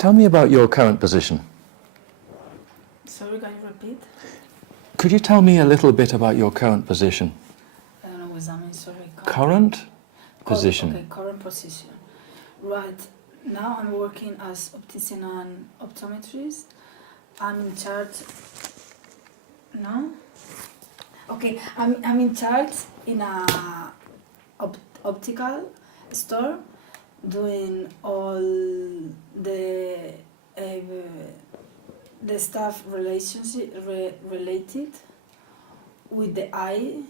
Tell me about your current position. Sorry, can you repeat? Could you tell me a little bit about your current position? I don't know what that means, sorry. Current position. Okay, current position. Right, now I'm working as optician and optometrist. I'm in charge... No? Okay, I'm in charge in a optical store, doing all the stuff related with the eye,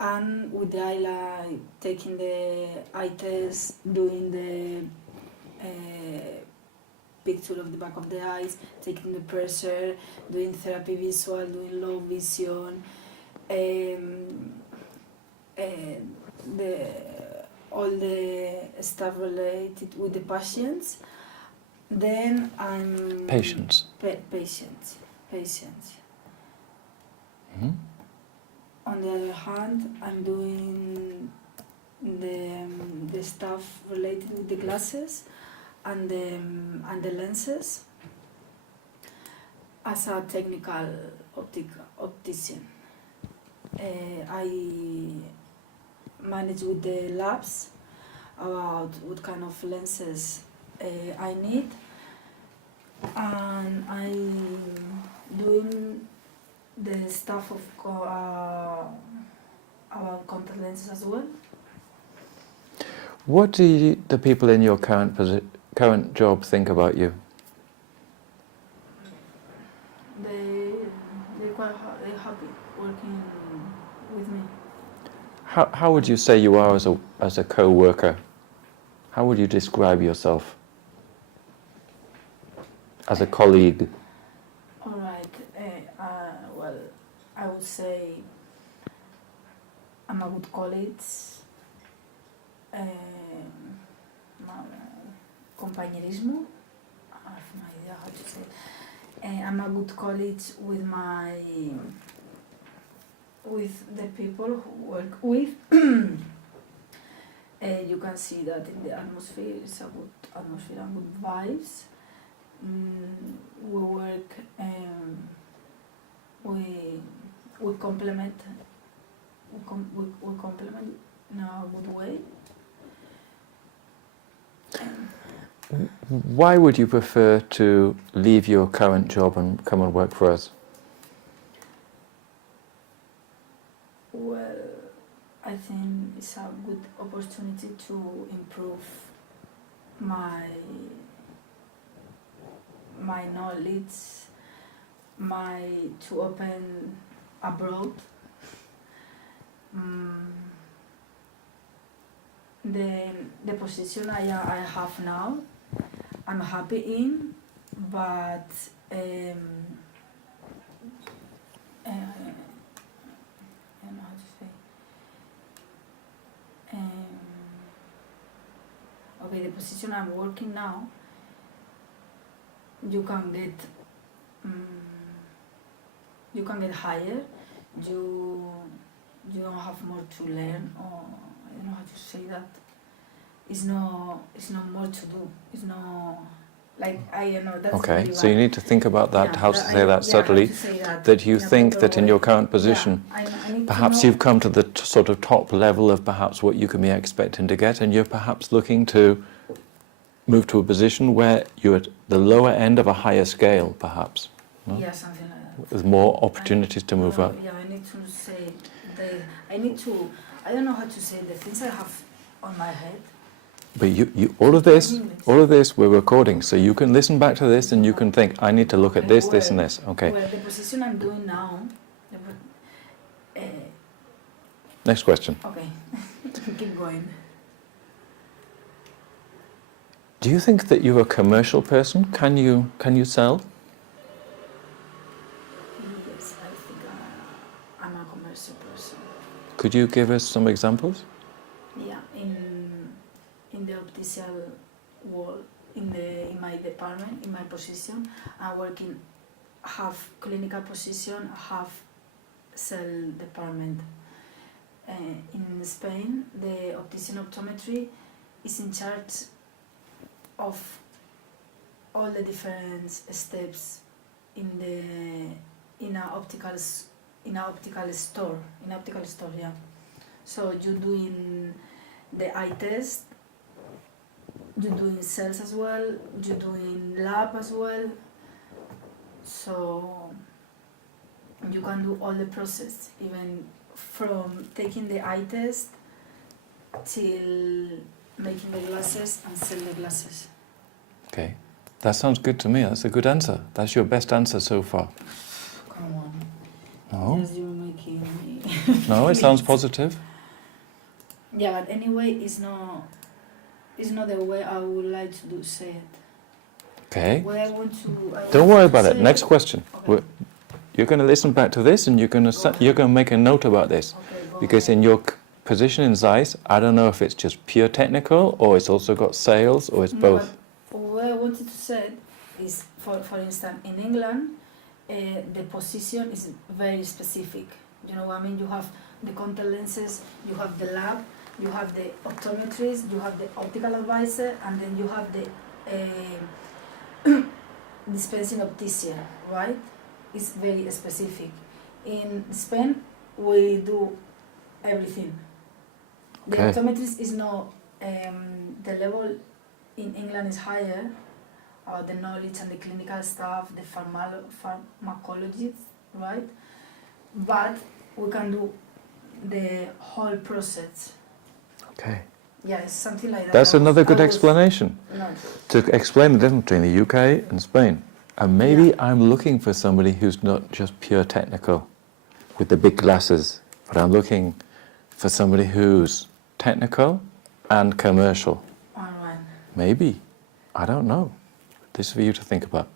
and with the eye, like taking the eye test, doing the picture of the back of the eyes, taking the pressure, doing therapy visual, doing low vision, all the stuff related with the patients. Then I'm... Patients. Patients. Mm-hmm. On the other hand, I'm doing the stuff related with the glasses and the lenses as a technical optician. I manage with the labs about what kind of lenses I need, and I'm doing the stuff of about contact lenses as well. What do the people in your current job think about you? They're quite happy working with me. How would you say you are as a co-worker? How would you describe yourself as a colleague? All right. Well, I would say I'm a good colleague. Compañerismo. I have no idea how to say. I'm a good colleague with the people who work with. You can see that in the atmosphere. It's a good atmosphere and good vibes. We work. We complement. We complement in a good way. Why would you prefer to leave your current job and come and work for us? Well, I think it's a good opportunity to improve my knowledge, to open abroad. The position I have now, I'm happy in, but I don't know how to say. Okay, the position I'm working now, you can get higher. You don't have more to learn, or I don't know how to say that. It's no more to do. It's no, like, I don't know. That's okay, really so you need to think about that. Yeah, how to say that subtly. That you think that in your current position, I need perhaps you've come to the sort of top level of perhaps what you can be expecting to get, and you're perhaps looking to move to a position where you're at the lower end of a higher scale, perhaps. No? Yeah, something like that. With more opportunities to move up. Yeah, I need to say I don't know how to say the things I have on my head. But all of this we're recording, so you can listen back to this and you can think, I need to look at this, this and this. Okay. Well, the position I'm doing now... Next question. Okay, keep going. Do you think that you're a commercial person? Can you sell? Yes, I think I'm a commercial person. Could you give us some examples? Yeah, in the optical world, in my department, in my position, I'm working half clinical position, half sell department. In Spain, the optician optometry is in charge of all the different steps in a optical store. Yeah. So you're doing the eye test, you're doing sales as well, you're doing lab as well. So you can do all the process, even from taking the eye test till making the glasses and sell the glasses. Okay, that sounds good to me. That's a good answer. That's your best answer so far. Come on. No, Yes, you're making me. no, it sounds positive. Yeah, but anyway, it's not the way I would like to say it. Okay, What I want to. don't worry about it. Next question. Okay. You're going to listen back to this, and you're going to make a note about this, Okay, go because ahead. in your position in Zeiss, I don't know if it's just pure technical or it's also got sales or it's No, both. but what I wanted to say is, for instance, in England, the position is very specific. You know what I mean? You have the contact lenses, you have the lab, you have the optometrist, you have the optical advisor, and then you have the dispensing optician, right? It's very specific. In Spain, we do everything. The Okay. optometrist is not, the level in England is higher, the knowledge and the clinical stuff, the pharmacologists, right? But we can do the whole process. Okay. Yeah, it's something like that. That's another good I was- explanation No. to explain the difference between the UK and Spain. And maybe Yeah. I'm looking for somebody who's not just pure technical with the big glasses, but I'm looking for somebody who's technical and commercial. Alright. Maybe. I don't know. This is for you to think about.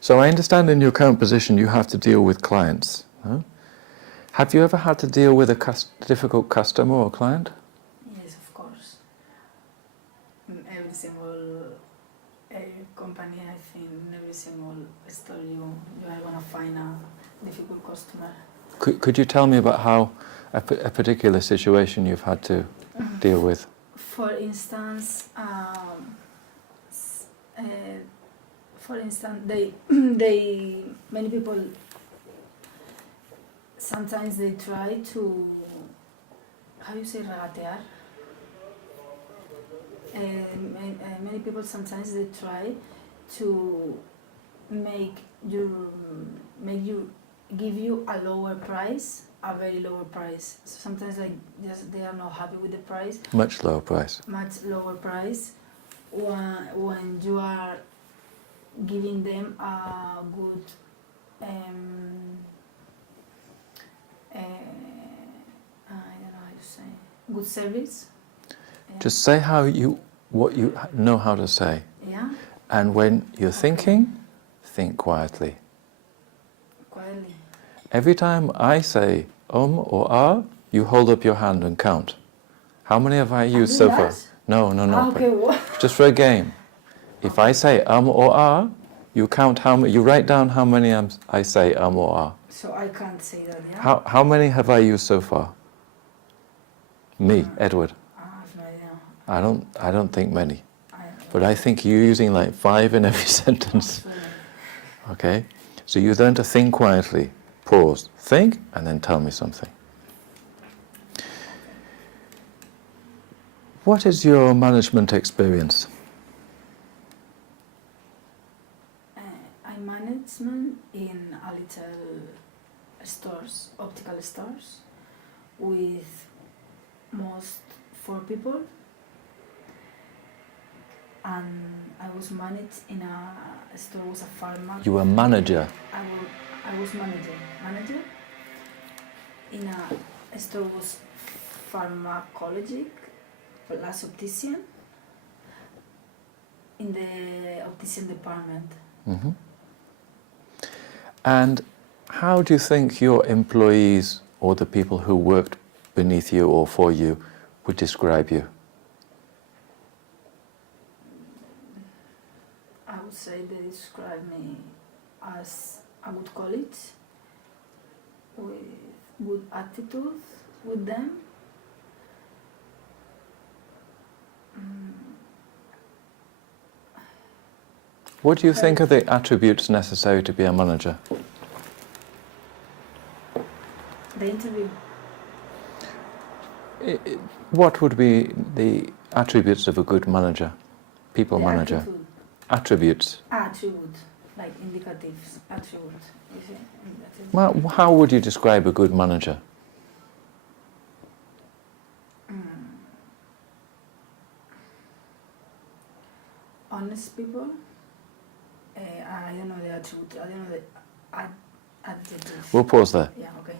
So I understand in your current position you have to deal with clients. Huh? Have you ever had to deal with a difficult customer or client? Yes, of course. In every single company, I think, in every single store, you are gonna find a difficult customer. Could you tell me about how a particular situation you've had to deal with? For instance, they many people sometimes they try to, how you say regatear. Many people sometimes they try to make you give you a lower price, a very lower price. So sometimes they are not happy with the price. Much lower price. Much lower price when you are giving them a good I don't know how to say, good service. Yeah. Just say what you know how to say. Yeah. And when you're thinking, think quietly. Quietly. Every time I say or ah, you hold up your hand and count. How many have I used so far? No. Okay, what? Just for a game. If I say or ah, you count how many. You write down how many I say or ah. So I can't say that, yeah? How many have I used so far? Me, Edward. I have no idea. I don't think many. But I think you're using like 5 in every sentence. Okay? So you learn to think quietly. Pause, think, and then tell me something. What is your management experience? I management in a little stores, optical stores, with most 4 people. And I was managed in a store, was a pharma. You were manager. I was manager. In a store was pharmacologic plus optician. In the optician department. Mm-hmm. And how do you think your employees or the people who worked beneath you or for you would describe you? I would say they describe me as a good colleague, with good attitude with them. What do you think are the attributes necessary to be a manager? The interview. What would be the attributes of a good manager, people The manager? attitude. Attributes. Attribute, like indicatives, attribute. You see? That is Well, how would you describe a good manager? honest people. I don't know the attribute. I don't know the adjectives. We'll pause there. Yeah, okay.